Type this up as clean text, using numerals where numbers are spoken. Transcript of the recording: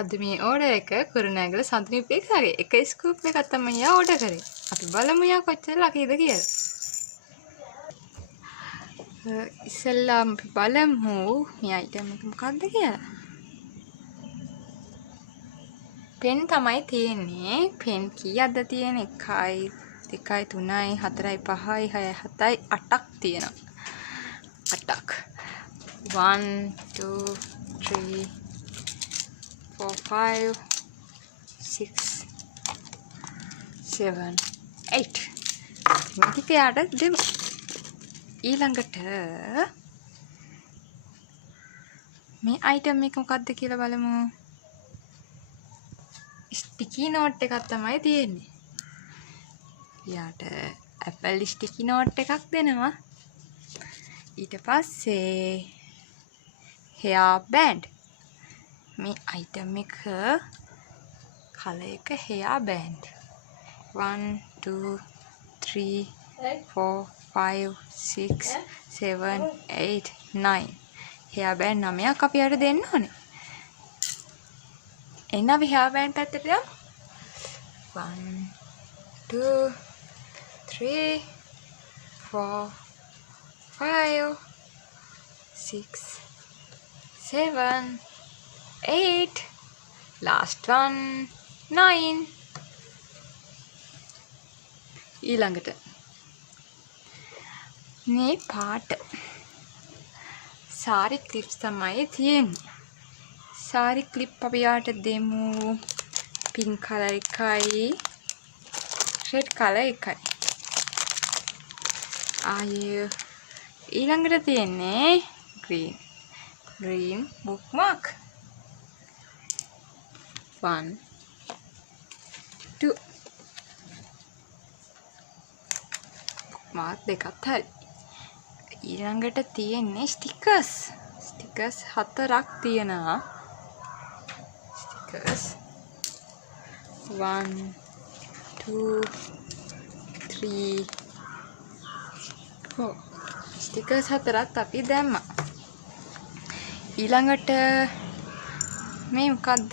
අද මේ ඕඩර් එක කුරුණෑගල සඳුනි පික්සාගේ එක ස්කූප් එකක් තමයි යා ඕඩර් කරේ. අපි බලමු යා කොච්චර ලකීද කියලා. ඉස්සෙල්ලාම අපි බලමු මේ අයිටම් එක මොකක්ද කියලා. පෙන් තමයි තියෙන්නේ. පෙන් කීයක්ද තියෙන්නේ? 1 2 3 4 5 6 7 8ක් තියෙනවා. 8ක්. 1 2 3 4 5 6 7 8 මේක යාට දෙමු. ඊළඟට මේ අයිටම් එක මොකක්ද කියලා බලමු. ස්ටිකි නෝට් එකක් තමයි තියෙන්නේ. යාට ඇපල් ස්ටිකි නෝට් එකක් දෙනවා. ඊට පස්සේ හෙයා බෑන්ඩ්. මේ අයිටම් එක කලර් එක හෙයා බෑන්ඩ්. 1 2 3 4 5 6 7 8 9 හෙයා බෑන්ඩ් 9ක් අපි යට දෙන්න ඕනේ. එන්න අපි හෙයා බෑන්ඩ් පැත්තට යමු. 1 2 3 4 5 6 7 8 last one 9 ඊළඟට මේ පාට සාරි ක්ලිප්ස් තමයි තියෙන්නේ. සාරි ක්ලිප් අපි යාට දෙමු. පින්ක් කලර් එකයි රෙඩ් කලර් එකයි. ආයේ ඊළඟට තියෙන්නේ green bookmark. 1 2 bookmark දෙකක් හරි. ඊළඟට තියෙන්නේ ස්ටිකර්ස්. ස්ටිකර්ස් 4ක් තියෙනවා. ස්ටිකර්ස් 1 2 3 4 ස්ටිකර්ස් 4ක් අපි දැම්මා. ඊළඟට මේ මොකද්ද?